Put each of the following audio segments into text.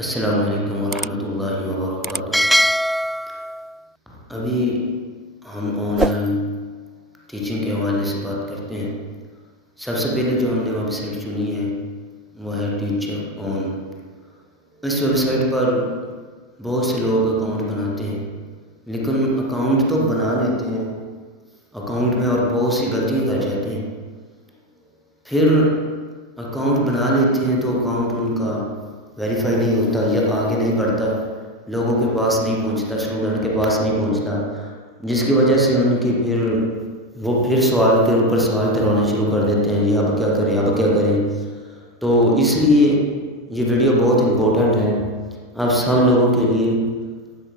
अस्सलामु अलैकुम वरहमतुल्लाहि वबरकातुहू। अभी हम ऑनलाइन टीचिंग के हवाले से बात करते हैं। सबसे पहले जो हमने वेबसाइट चुनी है वह है टीचर ऑन। इस वेबसाइट पर बहुत से लोग अकाउंट बनाते हैं, लेकिन अकाउंट तो बना लेते हैं, अकाउंट में और बहुत सी गलतियाँ कर जाते हैं। फिर अकाउंट बना लेते हैं तो अकाउंट उनका वेरीफाई नहीं होता या आगे नहीं बढ़ता, लोगों के पास नहीं पहुंचता, स्टूडेंट के पास नहीं पहुंचता, जिसकी वजह से उनकी फिर सवाल के ऊपर सवाल करवाना शुरू कर देते हैं, ये अब क्या करें, अब क्या करें। तो इसलिए ये वीडियो बहुत इम्पोर्टेंट है आप सब लोगों के लिए।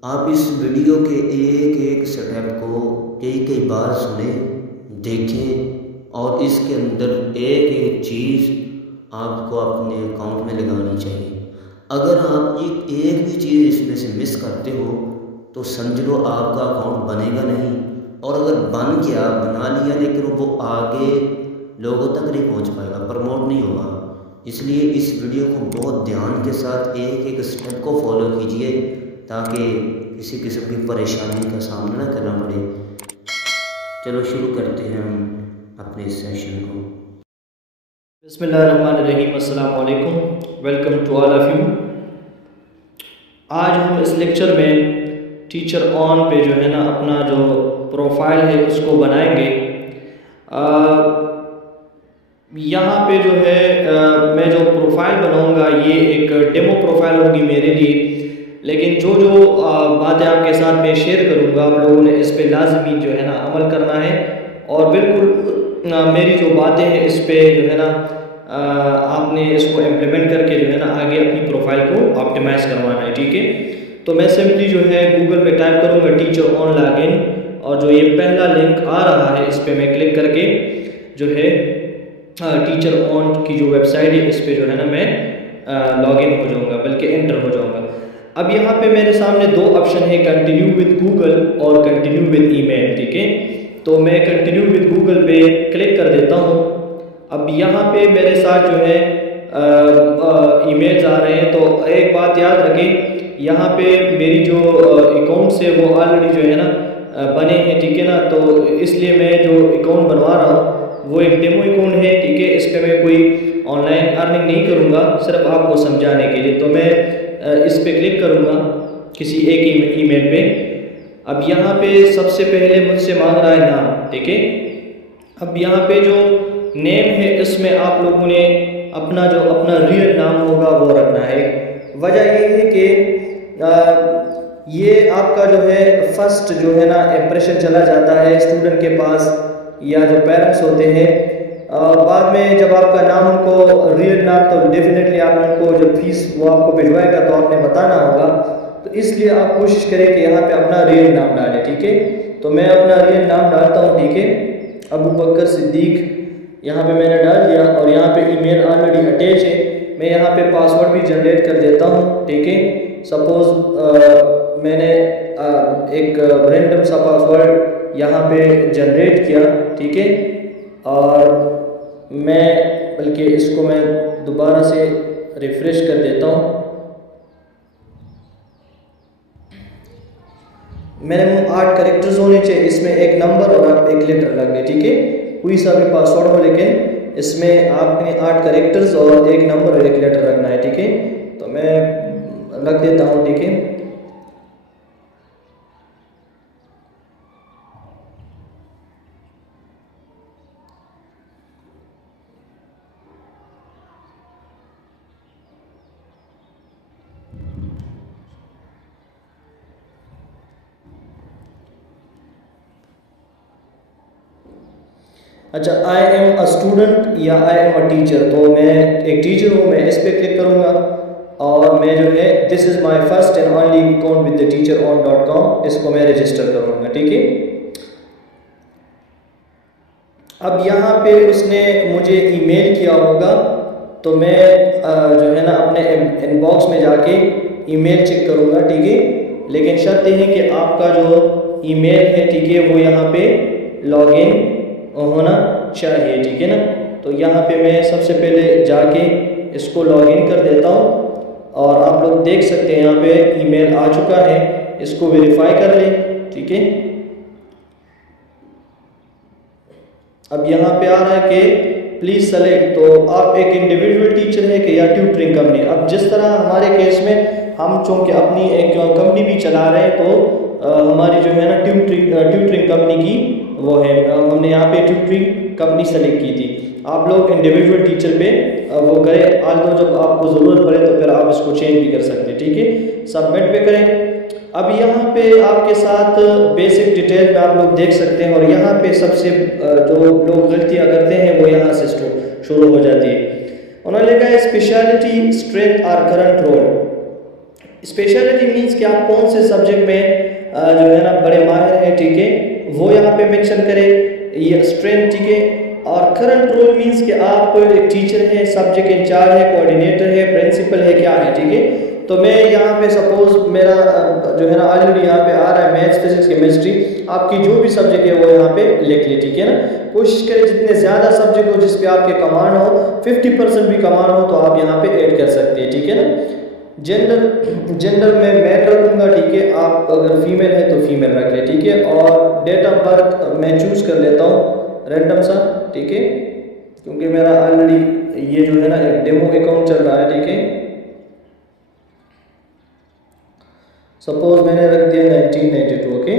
आप इस वीडियो के एक एक स्टेप को कई बार सुने, देखें और इसके अंदर एक एक चीज़ आपको अपने अकाउंट में लगानी चाहिए। अगर आप एक भी चीज़ इसमें से मिस करते हो तो समझ लो आपका अकाउंट बनेगा नहीं, और अगर बन गया, बना लिया, लेकिन वो आगे लोगों तक नहीं पहुंच पाएगा, प्रमोट नहीं होगा। इसलिए इस वीडियो को बहुत ध्यान के साथ एक एक स्टेप को फॉलो कीजिए ताकि किसी किस्म की परेशानी का सामना न करना पड़े। चलो शुरू करते हैं हम अपने सेशन को। बिस्मिल्लाहिर्रहमानिर्रहीम, अस्सलाम वालेकुम, welcome to all of you. आज हम इस लेक्चर में टीचर ऑन पे जो है ना अपना जो प्रोफाइल है उसको बनाएंगे। यहाँ पे जो है मैं जो प्रोफाइल बनाऊँगा ये एक डेमो प्रोफाइल होगी मेरे लिए, लेकिन जो बातें आपके साथ मैं शेयर करूँगा आप लोगों ने इस पे लाजमी जो है ना अमल करना है, और बिल्कुल मेरी जो बातें हैं इस पे जो है ना आपने इसको इम्प्लीमेंट करके जो है ना आगे अपनी प्रोफाइल को ऑप्टिमाइज़ करवाना है। ठीक है, तो मैं सिंपली जो है गूगल पे टाइप करूँगा टीचर ऑन लॉगिन, और जो ये पहला लिंक आ रहा है इस पर मैं क्लिक करके जो है टीचर ऑन की जो वेबसाइट है इस पर जो है ना मैं लॉगिन हो जाऊँगा, बल्कि एंटर हो जाऊँगा। अब यहाँ पे मेरे सामने दो ऑप्शन है, कंटिन्यू विद गूगल और कंटिन्यू विद ईमेल। ठीक है, तो मैं कंटिन्यू विद गूगल पे क्लिक कर देता हूँ। अब यहाँ पे मेरे साथ जो है ईमेल्स आ रहे हैं, तो एक बात याद रखें, यहाँ पे मेरी जो अकाउंट्स है वो ऑलरेडी जो है ना बने हैं। ठीक है ना, तो इसलिए मैं जो अकाउंट बनवा रहा हूँ वो एक डेमो अकाउंट है। ठीक है, इस पर मैं कोई ऑनलाइन अर्निंग नहीं करूँगा, सिर्फ आपको समझाने के लिए। तो मैं इस पर क्लिक करूँगा किसी एक ईमेल पे। अब यहाँ पे सबसे पहले मुझसे मांग रहा है नाम। ठीक है, अब यहाँ पे जो नेम है इसमें आप लोगों ने अपना रियल नाम होगा वो रखना है। वजह ये है कि ये आपका जो है फर्स्ट जो है ना इम्प्रेशन चला जाता है स्टूडेंट के पास या जो पेरेंट्स होते हैं। बाद में जब आपका नाम उनको रियल नाम, तो डेफिनेटली आपने उनको जब फीस वो आपको भिजवाएगा तो आपने बताना होगा, तो इसलिए आप कोशिश करें कि यहाँ पे अपना रियल नाम डालें। ठीक है, तो मैं अपना रियल नाम डालता हूँ। ठीक है, अबू बकर सिद्दीक यहाँ पे मैंने डाल दिया, और यहाँ पे ईमेल ऑलरेडी अटैच है। मैं यहाँ पे पासवर्ड भी जनरेट कर देता हूँ। ठीक है, सपोज मैंने एक रैंडम सा पासवर्ड यहाँ पे जनरेट किया। ठीक है, और मैं बल्कि इसको मैं दोबारा से रिफ्रेश कर देता हूँ। मिनिमम 8 कैरेक्टर्स होने चाहिए, इसमें एक नंबर और एक लेटर लगने। ठीक है, कोई सा भी पासवर्ड हो, लेकिन इसमें आपने 8 कैरेक्टर्स और एक नंबर और एक लेटर रखना है। ठीक है, तो मैं रख देता हूँ। ठीक है, अच्छा, आई एम अ स्टूडेंट या आई एम अ टीचर, तो मैं एक टीचर हूँ, मैं इस पर क्लिक करूँगा, और मैं जो है this is my first and only account with the teacheron.com, इसको मैं रजिस्टर करूँगा। ठीक है, अब यहाँ पे उसने मुझे ईमेल किया होगा, तो मैं जो है ना अपने इनबॉक्स में जाके ईमेल चेक करूँगा। ठीक है, लेकिन शर्त ये है कि आपका जो ईमेल है, ठीक है, वो यहाँ पे लॉगिन होना चाहिए। ठीक है ना, तो यहाँ पे मैं सबसे पहले जाके इसको लॉगिन कर देता हूँ। और आप लोग देख सकते हैं यहाँ पे ईमेल आ चुका है, इसको वेरीफाई कर लें। ठीक है, अब यहाँ पे आ रहा है कि प्लीज सेलेक्ट, तो आप एक इंडिविजुअल टीचर है कि या ट्यूटरिंग कंपनी। अब जिस तरह हमारे केस में हम चूँकि अपनी एक कंपनी भी चला रहे हैं तो हमारी जो है ना ट्यूटरिंग कंपनी की वो है, हमने यहाँ पे ट्यूटरिंग कंपनी सेलेक्ट की थी। आप लोग इंडिविजुअल टीचर पे वो करें, आज तो जब आपको ज़रूरत पड़े तो फिर आप इसको चेंज भी कर सकते हैं। ठीक है, सबमिट पे करें। अब यहाँ पे आपके साथ बेसिक डिटेल में आप लोग देख सकते हैं, और यहाँ पे सबसे जो लोग गलतियाँ करते हैं वो यहाँ से शुरू हो जाती है। उन्होंने लिखा है स्पेशलिटी, स्ट्रेंथ और करंट रोल। स्पेशलिटी मीन्स कि आप कौन से सब्जेक्ट में जो है ना बड़े माहिर हैं, ठीक है, वो यहाँ पे मेंशन करें, ये स्ट्रेंथ। ठीक है, और करंट रोल मीन्स कि आप एक टीचर हैं, सब्जेक्ट इंचार्ज है, कोऑर्डिनेटर है, प्रिंसिपल है, क्या है। ठीक है, तो मैं यहाँ पे सपोज मेरा जो है ना ऑलरेडी यहाँ पे आ रहा है मैथ्स, फिजिक्स, केमिस्ट्री, आपकी जो भी सब्जेक्ट है वो यहाँ पे लिख ले। ठीक है ना, कोशिश करें जितने ज़्यादा सब्जेक्ट हो जिस पे आपके कमांड हो, 50% भी कमांड हो तो आप यहाँ पे ऐड कर सकते हैं। ठीक है ना, जेंडर में मेल रखूँगा। ठीक है, आप अगर फीमेल है तो फीमेल रख ले। ठीक है, और डेट ऑफ बर्थ मैं चूज कर लेता हूँ रैंडम सा। ठीक है, क्योंकि मेरा ऑलरेडी ये जो है ना एक डेमो अकाउंट चल रहा है। ठीक है, सपोज मैंने रख दिया 1992। ओके,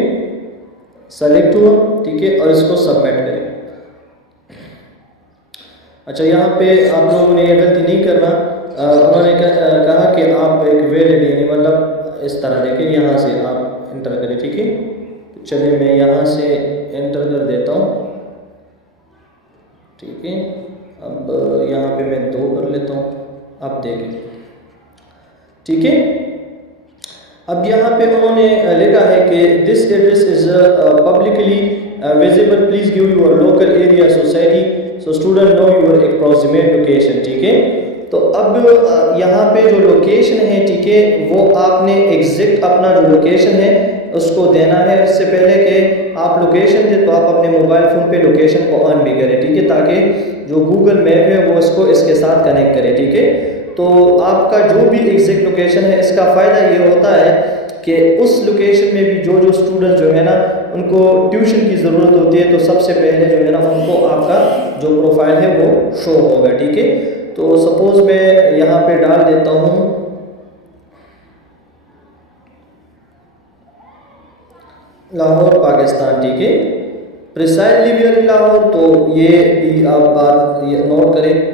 सेलेक्ट हुआ। ठीक है, और इसको सबमिट करें। अच्छा, यहाँ पे आप लोगों ने ये गलती नहीं करना, उन्होंने कहा कि आप एक वैलिड यानी मतलब इस तरह देखें, यहाँ से आप इंटर करें। ठीक है, तो चलिए मैं यहाँ से इंटर कर देता हूँ। ठीक है, अब यहाँ पे मैं 2 कर लेता हूँ, आप देखें। ठीक है, अब यहाँ पे उन्होंने लिखा है कि this address is publicly visible, please give your local area society so student know your approximate location. ठीक है, तो अब यहाँ पे जो लोकेशन है, ठीक है, वो आपने एग्जैक्ट अपना जो लोकेशन है उसको देना है। इससे पहले कि आप लोकेशन दे तो आप अपने मोबाइल फ़ोन पे लोकेशन को ऑन भी करें। ठीक है, ताकि जो गूगल मैप है वो इसको इसके साथ कनेक्ट करे। ठीक है, तो आपका जो भी एग्जैक्ट लोकेशन है, इसका फ़ायदा ये होता है कि उस लोकेशन में भी जो स्टूडेंट जो है ना उनको ट्यूशन की ज़रूरत होती है, तो सबसे पहले जो है ना उनको आपका जो प्रोफाइल है वो शो होगा। ठीक है, तो सपोज मैं यहाँ पे डाल देता हूँ लाहौर पाकिस्तान। ठीक है, प्रिसाइजली वेयर इन लाहौर, तो ये भी आप बात ये नोट करें।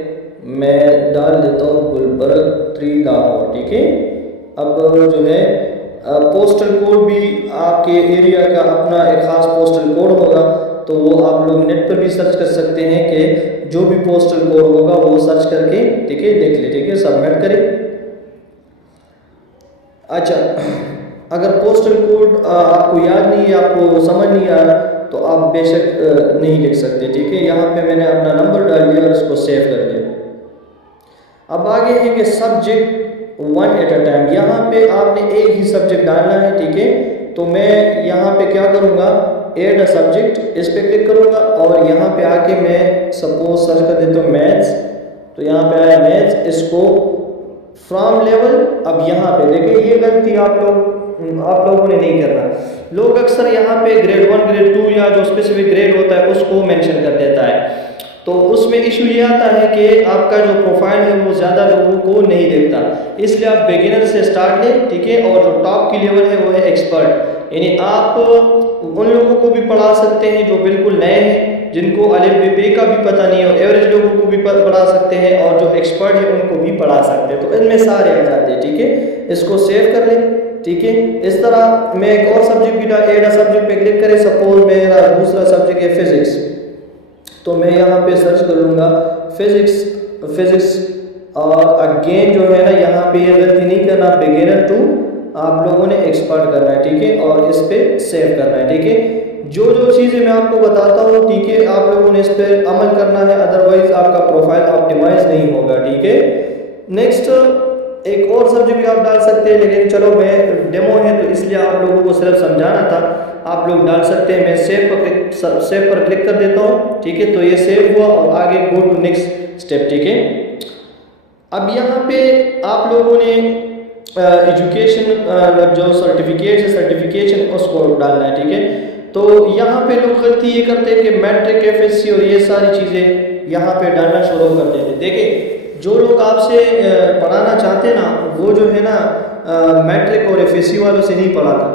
मैं डाल देता हूँ गुलबर्ग 3 लाहौर। ठीक है, अब जो है पोस्टल कोड भी आपके एरिया का अपना एक ख़ास पोस्टल कोड होगा, तो वो आप लोग नेट पर भी सर्च कर सकते हैं कि जो भी पोस्टल कोड होगा वो सर्च करके ठीक है लिख ले। ठीक है, सबमिट करें। अच्छा, अगर पोस्टल कोड आपको याद नहीं है, आपको समझ नहीं आ रहा, तो आप बेशक नहीं लिख सकते। ठीक है, यहाँ पे मैंने अपना नंबर डाल दिया और इसको सेव कर लिया। अब आगे है कि सब्जेक्ट 1 एट अ टाइम, यहाँ पे आपने एक ही सब्जेक्ट डालना है। ठीक है, तो मैं यहाँ पे क्या करूँगा, एड अ सब्जेक्ट, इस पे क्लिक करूँगा और यहाँ पे आके मैं सपोज सर्च कर देता हूँ मैथ्स, तो यहाँ पे आया मैथ्स, इसको फ्रॉम लेवल। अब यहाँ पे देखिए ये गलती आप लोगों ने नहीं करना। लोग अक्सर यहाँ पे ग्रेड 1 ग्रेड 2 या जो स्पेसिफिक ग्रेड होता है उसको मेंशन कर देता है, तो उसमें इशू ये आता है कि आपका जो प्रोफाइल है वो ज़्यादा लोगों को नहीं देखता। इसलिए आप बिगिनर से स्टार्ट लें। ठीक है, और जो टॉप की लेवल है वो है एक्सपर्ट, यानी आप उन लोगों को भी पढ़ा सकते हैं जो बिल्कुल नए हैं, जिनको अलिफ बे का भी पता नहीं हो, एवरेज लोगों को भी पढ़ा सकते हैं, और जो एक्सपर्ट है उनको भी पढ़ा सकते हैं, तो इनमें सारे आ जाते हैं। ठीक है, इसको सेव कर लें। ठीक है, इस तरह मैं एक और सब्जेक्ट भी एड अ सब्जेक्ट पे क्लिक करें। सपोज मेरा दूसरा सब्जेक्ट है फिजिक्स, तो मैं यहाँ पे सर्च करूँगा फिजिक्स, और अगेन जो है ना यहाँ पे ये गलती नहीं करना, बिगिनर टू आप लोगों ने एक्सपर्ट करना है। ठीक है, और इस पे सेव करना है। ठीक है, जो चीज़ें मैं आपको बताता हूँ, ठीक है, आप लोगों ने इस पर अमल करना है, अदरवाइज आपका प्रोफाइल ऑप्टिमाइज नहीं होगा। ठीक है, नेक्स्ट एक और सब्जेक्ट भी आप डाल सकते हैं, लेकिन चलो मैं डेमो है तो इसलिए आप लोगों को सिर्फ समझाना था, आप लोग डाल सकते हैं। मैं सेव पर क्लिक कर देता हूँ। ठीक है, तो ये सेव हुआ और आगे गो टू नेक्स्ट स्टेप। ठीक है, अब यहाँ पे आप लोगों ने एजुकेशन जो सर्टिफिकेट है सर्टिफिकेशन उसको डालना है, ठीक है। तो यहाँ पे लोग गलती ये करते हैं कि मैट्रिक एफएससी और ये सारी चीज़ें यहाँ पे डालना शुरू कर देते। देखिए जो लोग आपसे पढ़ाना चाहते हैं ना वो जो है ना मैट्रिक और एफएससी वालों से नहीं पढ़ाता,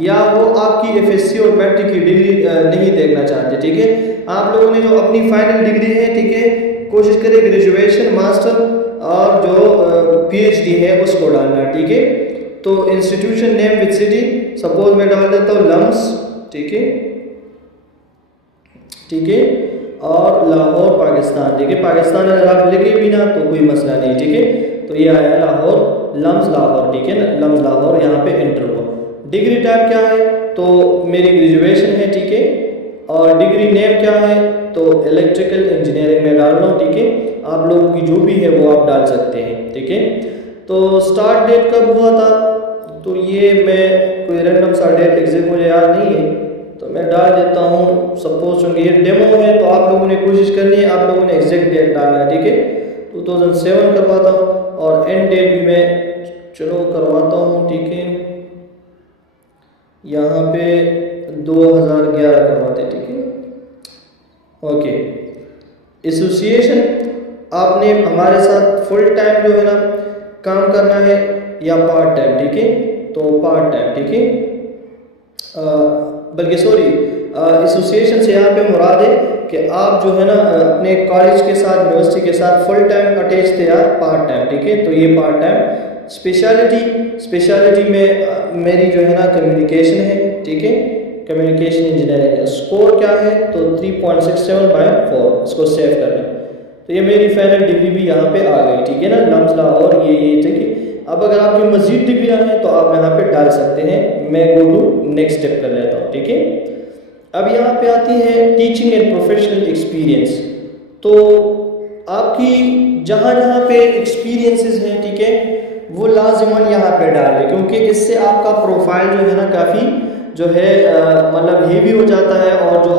या वो आपकी एफएससी और मैट्रिक की डिग्री नहीं देखना चाहते, ठीक है। आप लोगों ने जो अपनी फाइनल डिग्री है, ठीक है, कोशिश करें ग्रेजुएशन मास्टर और जो पीएचडी है उसको डालना है, ठीक है। तो institution name with city suppose मैं डाल देता हूँ लम्स, ठीक है, ठीक है, और लाहौर पाकिस्तान, ठीक है। पाकिस्तान अगर आप लिखे भी ना तो कोई मसला नहीं, ठीक है। तो ये आया लाहौर, लम्स लाहौर, ठीक है ना, लम्स लाहौर, यहाँ पे एंटर हुआ। डिग्री टाइप क्या है, तो मेरी ग्रेजुएशन है, ठीक है, और डिग्री नेम क्या है, तो इलेक्ट्रिकल इंजीनियरिंग में डाल रहा हूँ, ठीक है। आप लोगों की जो भी है वो आप डाल सकते हैं, ठीक है। तो स्टार्ट डेट कब हुआ था, तो ये मैं कोई रैंडम सा डेट एग्जैक्ट मुझे याद नहीं है, तो मैं डाल देता हूँ। सपोज चूँकि ये डेमो है तो आप लोगों ने कोशिश करनी है, आप लोगों ने एग्जैक्ट डेट डालना है, ठीक है। 2007 करवाता हूँ और एंड डेट भी मैं चलो करवाता हूँ, ठीक है, यहाँ पे 2011 करवाते, ठीक है, ओके। एसोसिएशन आपने हमारे साथ फुल टाइम जो है ना काम करना है या पार्ट टाइम, ठीक है, तो पार्ट टाइम, ठीक है। बल्कि सॉरी एसोसिएशन से यहाँ पे मुराद है कि आप जो है ना अपने कॉलेज के साथ यूनिवर्सिटी के साथ फुल टाइम अटैच थे या पार्ट टाइम, ठीक है, तो ये पार्ट टाइम। स्पेशलिटी में मेरी जो है ना कम्युनिकेशन है, ठीक है, कम्युनिकेशन इंजीनियरिंग। स्कोर क्या है, तो 3.67/4, इसको सेव कर लें। तो ये मेरी फाइनल डिग्री भी यहाँ पे आ गई, ठीक है ना, लम्स लाहौर ये ठीक है। अब अगर आपकी मजीद डिग्रियाँ हैं तो आप यहाँ पे डाल सकते हैं। मैं गो टू नेक्स्ट स्टेप कर लेता हूँ, ठीक है। अब यहाँ पे आती है टीचिंग एंड प्रोफेशनल एक्सपीरियंस। तो आपकी जहाँ जहाँ पे एक्सपीरियंसेस हैं, ठीक है, वो लाजिमन यहाँ पे डाल दें, क्योंकि इससे आपका प्रोफाइल जो है ना काफ़ी जो है मतलब हेवी हो जाता है, और जो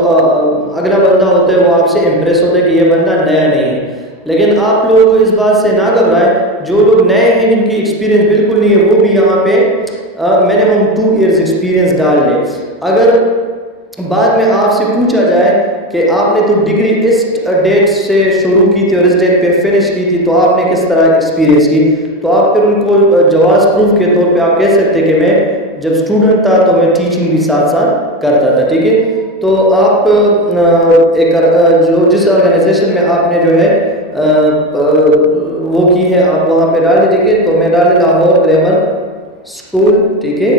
अगला बंदा होता है वो आपसे इम्प्रेस होता है कि ये बंदा नया नहीं है। लेकिन आप लोग इस बात से ना घबराएं, जो लोग नए हैं जिनकी एक्सपीरियंस बिल्कुल नहीं है वो भी यहाँ पे मिनिमम 2 इयर्स एक्सपीरियंस डाल लें। अगर बाद में आपसे पूछा जाए कि आपने तो डिग्री इस डेट से शुरू की थी और इस डेट पे फिनिश की थी, तो आपने किस तरह एक्सपीरियंस की, तो आप फिर उनको जवाब प्रूफ के तौर पे आप कह सकते हैं कि मैं जब स्टूडेंट था तो मैं टीचिंग भी साथ साथ करता था, ठीक है। तो आप एक जो जिस ऑर्गेनाइजेशन में आपने जो है वो की है आप वहाँ पे डाल दीजिए। तो मैं डाल लाहौर ग्रामर स्कूल, ठीक है,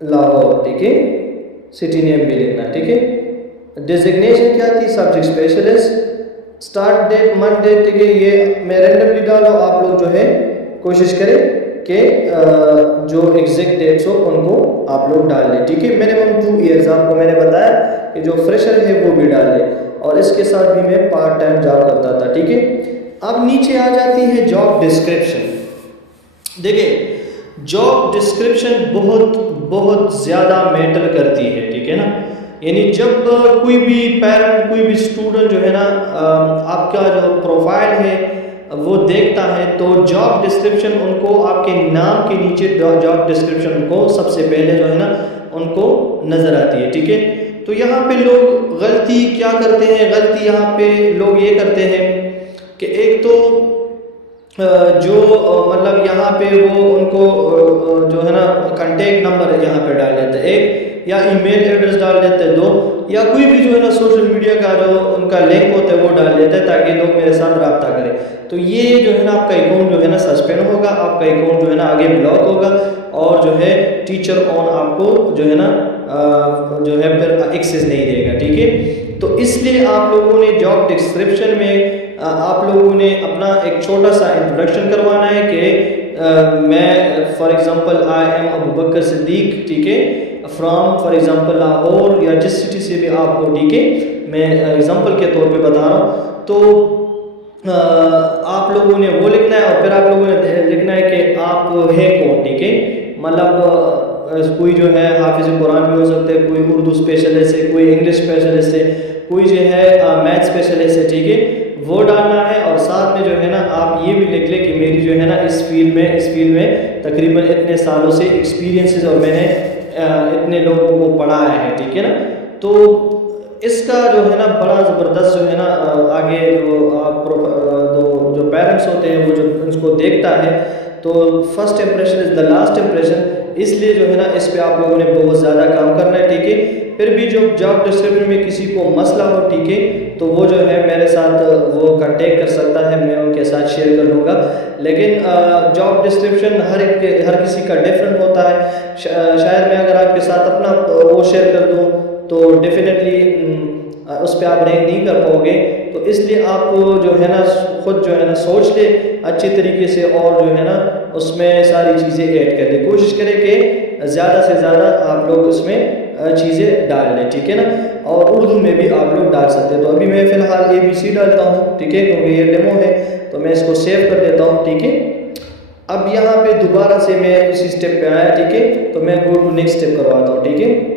लाहौर, ठीक है, सिटी नेम भी लिखना, ठीक है। डेजिग्नेशन क्या थी, subject specialist. Start date month date, ठीक है, ये मैं रैंडमली डालो, आप लोग जो है कोशिश करें कि जो एग्जैक्ट डेट्स हो उनको आप लोग डाल लें, ठीक है। मिनिमम 2 इयर्स आपको मैंने बताया कि जो फ्रेशर है वो भी डाल लें, और इसके साथ भी मैं पार्ट टाइम जॉब करता था, ठीक है। अब नीचे आ जाती है जॉब डिस्क्रिप्शन। देखिए जॉब डिस्क्रिप्शन बहुत ज़्यादा मैटर करती है, ठीक है ना। यानी जब कोई भी पेरेंट, कोई भी स्टूडेंट जो है ना आपका जो प्रोफाइल है वो देखता है, तो जॉब डिस्क्रिप्शन उनको आपके नाम के नीचे जॉब डिस्क्रिप्शन उनको सबसे पहले जो है ना उनको नज़र आती है, ठीक है। तो यहाँ पे लोग गलती क्या करते हैं, गलती यहाँ पे लोग ये करते हैं कि एक तो जो मतलब यहाँ पे वो उनको जो है ना कांटेक्ट नंबर यहाँ पे डाल देते हैं एक, या ईमेल एड्रेस डाल देते हैं 2, या कोई भी जो है ना सोशल मीडिया का जो उनका लिंक होता है वो डाल देते हैं ताकि लोग मेरे साथ रब्ता करें। तो ये जो है ना आपका अकाउंट जो है ना सस्पेंड होगा, आपका अकाउंट जो है ना आगे ब्लॉक होगा, और जो है टीचर ऑन आपको जो है ना जो है फिर एक्सेस नहीं देगा, ठीक है। तो इसलिए आप लोगों ने जॉब डिस्क्रिप्शन में आप लोगों ने अपना एक छोटा सा इंट्रोडक्शन करवाना है कि मैं for example I am Abu Bakr Siddiq, ठीक है, फ्रॉम फॉर एग्जांपल लाहौर, या जिस सिटी से भी आप हो, ठीक है, मैं एग्जांपल के तौर पे बता रहा हूँ। तो आप लोगों ने वो लिखना है, और फिर आप लोगों ने लिखना है कि आप है कौन, ठीक है। मतलब कोई जो है हाफिज कुरान भी हो सकते हैं, कोई उर्दू स्पेशलिस्ट है, कोई इंग्लिश स्पेशलिस्ट है, कोई जो है मैथ स्पेशलिस्ट है, ठीक है। वो डालना है। और साथ में जो है ना आप ये भी लिख लें कि मेरी जो है ना इस फील्ड में तकरीबन इतने सालों से एक्सपीरियंसेस और मैंने इतने लोगों को पढ़ाया है, ठीक है ना। तो इसका जो है ना बड़ा ज़बरदस्त जो है ना आगे जो पेरेंट्स होते हैं वो जो उसको देखता है, तो first impression is the last impression, इसलिए जो है ना इस पे आप लोगों ने बहुत ज़्यादा काम करना है, ठीक है। फिर भी जो जॉब डिस्क्रिप्शन में किसी को मसला हो, ठीक है, तो वो जो है मेरे साथ वो कांटेक्ट कर सकता है, मैं उनके साथ शेयर कर लूँगा। लेकिन जॉब डिस्क्रिप्शन हर किसी का डिफरेंट होता है। शायद मैं अगर आपके साथ अपना वो शेयर कर दूँ तो डेफिनेटली उस पर आप रैंक नहीं कर पाओगे। तो इसलिए आप जो है ना खुद जो है ना सोच ले अच्छे तरीके से, और जो है ना उसमें सारी चीज़ें ऐड कर ले, कोशिश करें कि ज़्यादा से ज़्यादा आप लोग उसमें चीज़ें डाल लें, ठीक है ना। और उर्दू में भी आप लोग डाल सकते हैं। तो अभी मैं फ़िलहाल ABC डालता हूँ, ठीक है, क्योंकि ये डेमो है, तो मैं इसको सेव कर देता हूँ, ठीक है। अब यहाँ पे दोबारा से मैं इसी स्टेप पे आया, ठीक है, तो मैं गो टू नेक्स्ट स्टेप करवाता हूँ, ठीक है।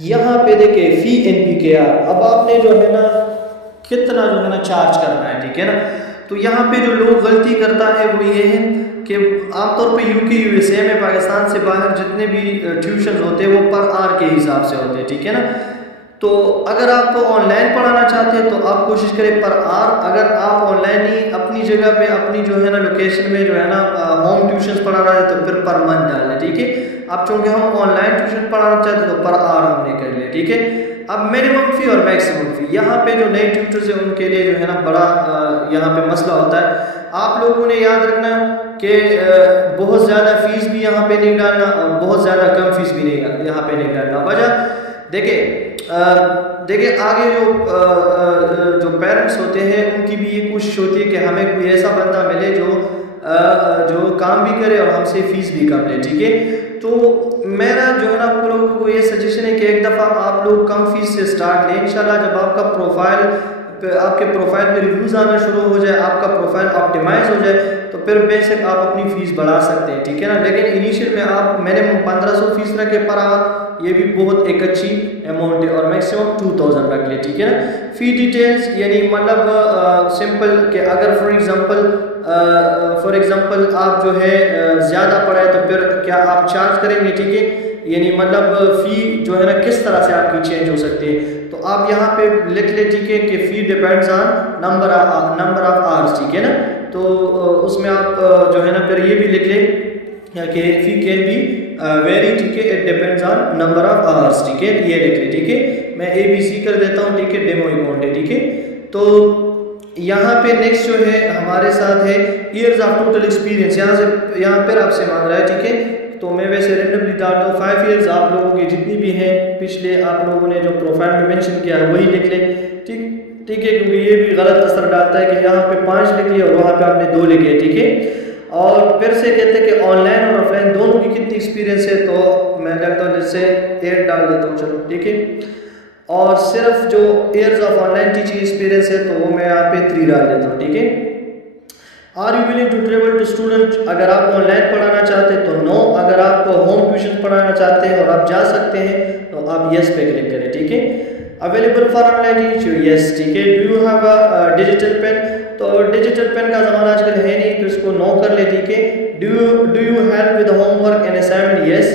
यहाँ पे देखिए फी NPKR, अब आपने जो है ना कितना जो है ना चार्ज करना है, ठीक है ना। तो यहाँ पे जो लोग गलती करता है वो ये है कि आमतौर पे UK USA में पाकिस्तान से बाहर जितने भी ट्यूशन होते हैं वो पर आवर के हिसाब से होते हैं, ठीक है ना। तो अगर आप ऑनलाइन पढ़ाना चाहते हैं तो आप कोशिश करें पर आवर। अगर आप ऑनलाइन ही अपनी जगह पे अपनी जो है ना लोकेशन में जो है ना होम ट्यूशन पढ़ाना है तो फिर पर मंथ डालें, ठीक है। अब चूँकि हम ऑनलाइन ट्यूशन पढ़ाना चाहते हैं तो पर आवर हमने कर लिया, ठीक है। अब मिनिमम फ़ी और मैक्सिमम फ़ी, यहाँ पे जो नए ट्यूटर्स हैं उनके लिए जो है ना बड़ा यहाँ पे मसला होता है। आप लोगों ने याद रखना कि बहुत ज़्यादा फ़ीस भी यहाँ पे नहीं डालना और बहुत ज़्यादा कम फ़ीस भी नहीं यहाँ पे नहीं डालना। वजह देखिए आगे जो पेरेंट्स होते हैं उनकी भी ये कोशिश होती है कि हमें कोई ऐसा बंदा मिले जो काम भी करे और हमसे फ़ीस भी कम ले, ठीक है। तो मेरा जो है ना आप लोगों को ये सजेशन है कि एक दफ़ा आप लोग कम फीस से स्टार्ट लें। इंशाल्लाह जब आपके प्रोफाइल पे रिव्यूज़ आना शुरू हो जाए, आपका प्रोफाइल ऑप्टिमाइज हो जाए, तो फिर बेशक आप अपनी फ़ीस बढ़ा सकते हैं, ठीक है ना। लेकिन इनिशियल में आप मिनिमम 1500 फीस रखे पर आवर, ये भी बहुत एक अच्छी अमाउंट है, और मैक्सिमम 2000 रख ले, ठीक है ना। फ़ी डिटेल्स यानी मतलब सिंपल कि अगर फॉर एग्ज़ाम्पल आप जो है ज़्यादा पढ़ाए तो फिर क्या आप चार्ज करेंगे, ठीक है। यानी मतलब फ़ी जो है ना किस तरह से आपकी चेंज हो सकती है, तो आप यहाँ पे लिख ले, ठीक है, कि fee depends on number of hours, ठीक है ना। तो उसमें आप जो है ना फिर ये भी लिख ले कि फ़ी कैन बी वेरी, ठीक है, it depends on number of hours, ठीक है, ये लिख ले, ठीक है। मैं ABC कर देता हूँ, ठीक है, डेमो अकाउंट है, ठीक है। तो यहाँ पे नेक्स्ट जो है हमारे साथ है ईयर्स ऑफ टोटल एक्सपीरियंस। यहाँ पर आपसे मांग रहा है, ठीक है। तो मैं वैसे रेंडमली डालता हूँ 5 ईयर्स आप लोगों के जितनी भी हैं पिछले आप लोगों ने जो प्रोफाइल में मेंशन किया है वही लिख लें, ठीक है, क्योंकि ये भी गलत असर डालता है कि यहाँ पे 5 लिख लिया और वहाँ पे आपने 2 लिखे, ठीक है। और फिर से कहते हैं कि ऑनलाइन और ऑफलाइन दोनों की कितनी एक्सपीरियंस है, तो मैं कहता हूँ जैसे 8 डाल देता हूँ, चलो, ठीक है। और सिर्फ जो years of online teaching experience है तो वो मैं यहाँ पे 3 डाल देता हूँ, ठीक है। Are you willing to travel to student, अगर आप ऑनलाइन पढ़ाना चाहते हैं तो नो, अगर आप होम ट्यूशन पढ़ाना चाहते हैं और आप जा सकते हैं तो आप यस पे क्लिक करें, ठीक है। Available for online teaching, yes, ठीक है। Do you have a digital pen, तो डिजिटल पेन का ज़माना आजकल है नहीं तो इसको नो कर ले, ठीक है। Do you help with homework and assignment, yes.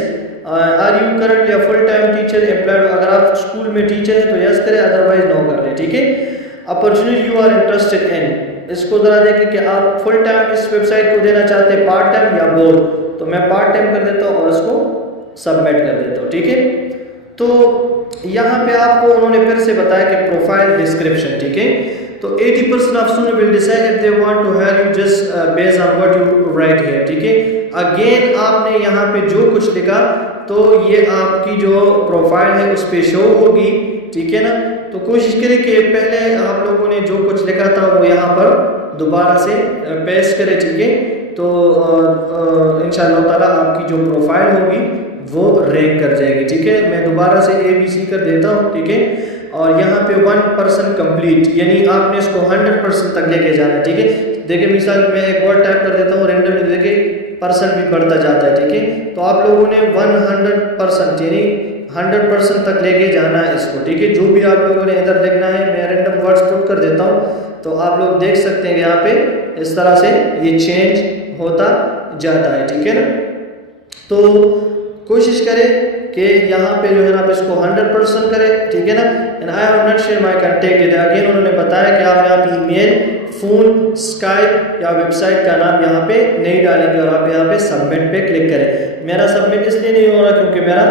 Are you currently a full time teacher employed, अगर आप स्कूल में टीचर हैं तो यस करें, अदरवाइज नो कर ले, ठीक है। Opportunity you are interested in, इसको ज़रा देखें कि आप फुल टाइम इस वेबसाइट को देना चाहते हैं, पार्ट टाइम या बोथ, तो मैं पार्ट टाइम कर देता हूँ और इसको सबमिट कर देता हूँ, ठीक है। तो यहाँ पे आपको उन्होंने फिर से बताया कि प्रोफाइल डिस्क्रिप्शन, ठीक है। तो 80% of student will decide if they want to hire you just based on what you write here, ठीक है। अगेन आपने यहाँ पे जो कुछ लिखा तो ये आपकी जो प्रोफाइल है उस पर शो होगी, ठीक है ना। तो कोशिश करें कि पहले आप लोगों ने जो कुछ लिखा था वो यहाँ पर दोबारा से पेस्ट करें, ठीक है। तो इंशाअल्लाह ताला आपकी जो प्रोफाइल होगी वो रैंक कर जाएगी, ठीक है। मैं दोबारा से ABC कर देता हूँ, ठीक है। और यहाँ पे 1% कंप्लीट, यानी आपने इसको 100% तक लेके जाना है, ठीक है। देखिए मिसाल मैं एक वर्ड टाइप कर देता हूँ रेंडमली, देखिए परसेंट भी बढ़ता जाता है, ठीक है। तो आप लोगों ने 100% यानी 100% तक लेके जाना है इसको, ठीक है। जो भी आप लोगों ने इधर देखना है, मैं रैंडम वर्ड्स पुट कर देता हूँ, तो आप लोग देख सकते हैं यहाँ पे इस तरह से ये चेंज होता जाता है, ठीक है ना। तो कोशिश करें कि यहाँ पे जो है ना आप इसको 100% करें, ठीक है ना। And I have not share my contact detail, again उन्होंने बताया कि आप यहाँ पे ईमेल, फोन, स्काइप या वेबसाइट का नाम यहाँ पे नहीं डालेंगे और आप यहाँ पे सबमिट पे क्लिक करें। मेरा सबमिट इसलिए नहीं हो रहा क्योंकि मेरा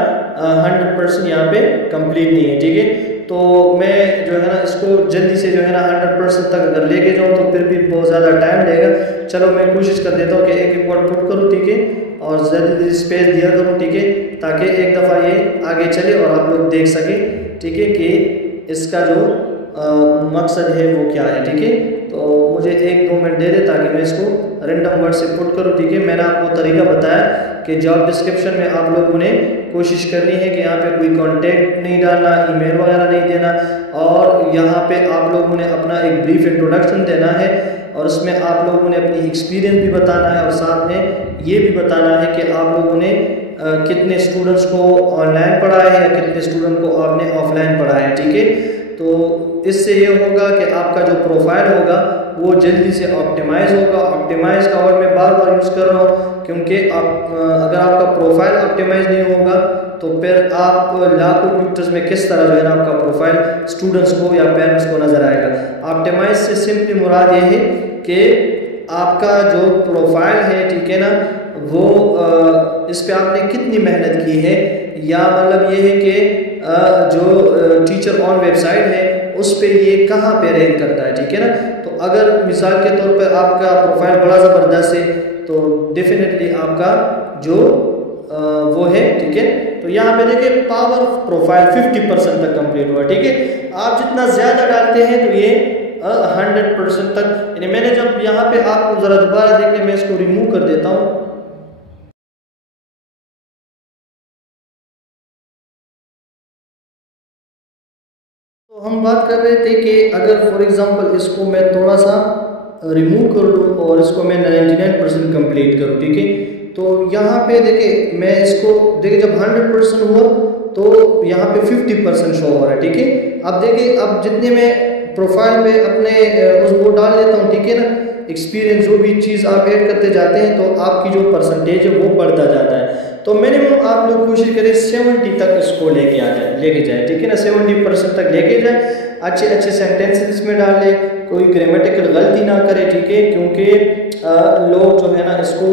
100% यहाँ पे कंप्लीट नहीं है, ठीक है। तो मैं जो है ना इसको जल्दी से जो है ना 100% तक अगर लेके जाऊँ तो फिर भी बहुत ज़्यादा टाइम लगेगा। चलो मैं कोशिश कर देता हूँ कि एक वर्ड पुट करूँ, ठीक है, और ज़्यादा स्पेस दिया करूँ, ठीक है, ताकि एक दफ़ा ये आगे चले और आप लोग देख सकें, ठीक है, कि इसका जो मकसद है वो क्या है, ठीक है। तो मुझे 1-2 मिनट दे दे ताकि मैं इसको रैंडम वर्ड से पुट करूँ, ठीक है। मैंने आपको तरीका बताया कि जॉब डिस्क्रिप्शन में आप लोगों ने कोशिश करनी है कि यहाँ पे कोई कांटेक्ट नहीं डालना, ईमेल वगैरह नहीं देना, और यहाँ पे आप लोगों ने अपना एक ब्रीफ इंट्रोडक्शन देना है और उसमें आप लोगों ने अपनी एक्सपीरियंस भी बताना है और साथ में ये भी बताना है कि आप लोगों ने कितने स्टूडेंट्स को ऑनलाइन पढ़ाया है या कितने स्टूडेंट को आपने ऑफलाइन पढ़ाया है, ठीक है। तो इससे ये होगा कि आपका जो प्रोफाइल होगा वो जल्दी से ऑप्टिमाइज होगा। ऑप्टिमाइज का वर्ड मैं बार बार यूज़ कर रहा हूँ क्योंकि अगर आपका प्रोफाइल ऑप्टिमाइज नहीं होगा तो फिर आप लाखों ट्यूटर्स में किस तरह जो है ना आपका प्रोफाइल स्टूडेंट्स को या पेरेंट्स को नज़र आएगा। ऑप्टिमाइज से सिंपली मुराद ये है कि आपका जो प्रोफाइल है, ठीक है ना, वो इस पे आपने कितनी मेहनत की है, या मतलब ये है कि जो टीचर ऑन वेबसाइट है उस पे ये कहाँ पे रैंक करता है, ठीक है ना। तो अगर मिसाल के तौर पर आपका प्रोफाइल बड़ा ज़बरदस्त है तो डेफिनेटली आपका जो वो है, ठीक है। तो यहाँ पे देखिए पावर प्रोफाइल 50% तक कंप्लीट हुआ, ठीक है। आप जितना ज़्यादा डालते हैं तो ये 100% तक, यानी मैंने जब यहाँ पे आपको ज़रा दोबारा देखिए, मैं इसको रिमूव कर देता हूँ। तो हम बात कर रहे थे कि अगर फॉर एग्जांपल इसको मैं थोड़ा सा रिमूव कर दूँ और इसको मैं 99% कंप्लीट करूँ, ठीक है। तो यहाँ पे देखिए मैं इसको देखिए जब 100% हुआ तो यहाँ पे 50% शो हो रहा है, ठीक है। अब देखिए अब जितने मैं प्रोफाइल में अपने उसको डाल लेता हूँ, ठीक है ना, एक्सपीरियंस जो भी चीज़ आप ऐड करते जाते हैं तो आपकी जो परसेंटेज है वो बढ़ता जाता है। तो मिनिमम आप लोग कोशिश करें 70 तक इसको लेके जाए, ठीक है ना, 70% तक लेके जाए। अच्छे अच्छे सेंटेंसेस इसमें डाल ले, कोई ग्रामेटिकल गलती ना करे, ठीक है, क्योंकि लोग जो है ना इसको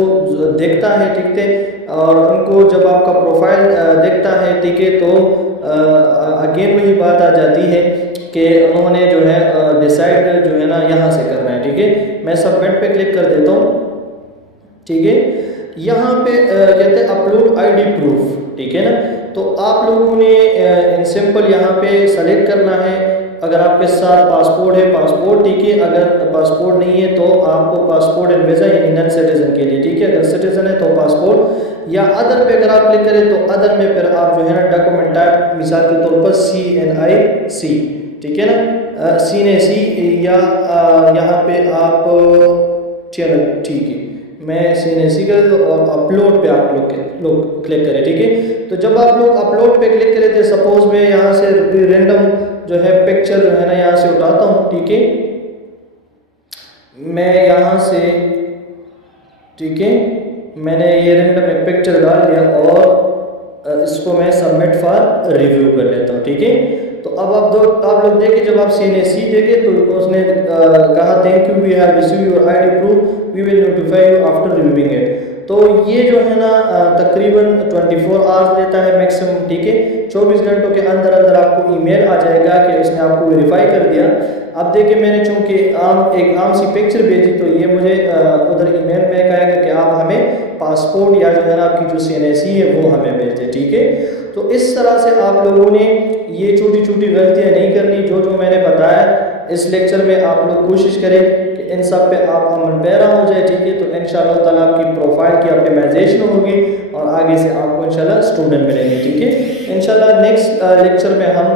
देखता है, ठीक है, और उनको जब आपका प्रोफाइल देखता है, ठीक है, तो अगेन वही बात आ जाती है कि उन्होंने जो है डिसाइड जो है ना यहाँ से करना है, ठीक है। मैं सबमिट पे क्लिक कर देता हूँ, ठीक है। यहाँ पे कहते हैं अपलोड आईडी प्रूफ, ठीक है ना। तो आप लोगों ने इन सिंपल यहाँ पे सेलेक्ट करना है। अगर आपके साथ पासपोर्ट है पासपोर्ट, ठीक है, अगर पासपोर्ट नहीं है तो आपको पासपोर्ट एंड वीज़ा यानी नॉन सिटीजन के लिए, ठीक है। अगर सिटीजन है तो पासपोर्ट, या अदर पे अगर आप क्लिक करें तो अदर में फिर आप जो है ना डॉक्यूमेंट टाइप मिसाल के तौर पर CNIC, ठीक है ना, CNIC, या यहाँ पे आप चलो ठीक है मैं CNIC कर दो और अपलोड पे आप लोग क्लिक करें, ठीक है। तो जब आप लोग अपलोड पे क्लिक करें तो सपोज मैं यहाँ से रैंडम जो है पिक्चर जो है ना यहाँ से उठाता हूँ, ठीक है, मैं यहाँ से, ठीक है, मैंने ये रैंडम एक पिक्चर डाल दिया और इसको मैं सबमिट फॉर रिव्यू कर लेता हूँ, ठीक है। तो अब आप लोग देखिए जब आप CNIC देखें तो उसने कहा thank you we have received your ID proof we will notify you after reviewing it. तो ये जो है ना तकरीबन 24 आवर्स लेता है मैक्सिमम, ठीक है। 24 घंटों के अंदर अंदर आपको ईमेल आ जाएगा कि उसने आपको वेरीफाई कर दिया। अब देखिए मैंने चूँकि एक आम सी पिक्चर भेजी तो ये मुझे उधर ईमेल में कहेगा कि आप हमें पासपोर्ट या जो है ना आपकी जो CNIC है वो हमें भेज दें, ठीक है। तो इस तरह से आप लोगों ने ये छोटी छोटी गलतियाँ नहीं करनी। जो मैंने बताया इस लेक्चर में आप लोग कोशिश करें कि इन सब पे आप अमल पैरा हो जाए, ठीक है। तो इंशाल्लाह ताला आपकी प्रोफाइल की ऑप्टिमाइजेशन होगी और आगे से आपको इंशाल्लाह स्टूडेंट मिलेंगे, ठीक है। इंशाल्लाह नेक्स्ट लेक्चर में हम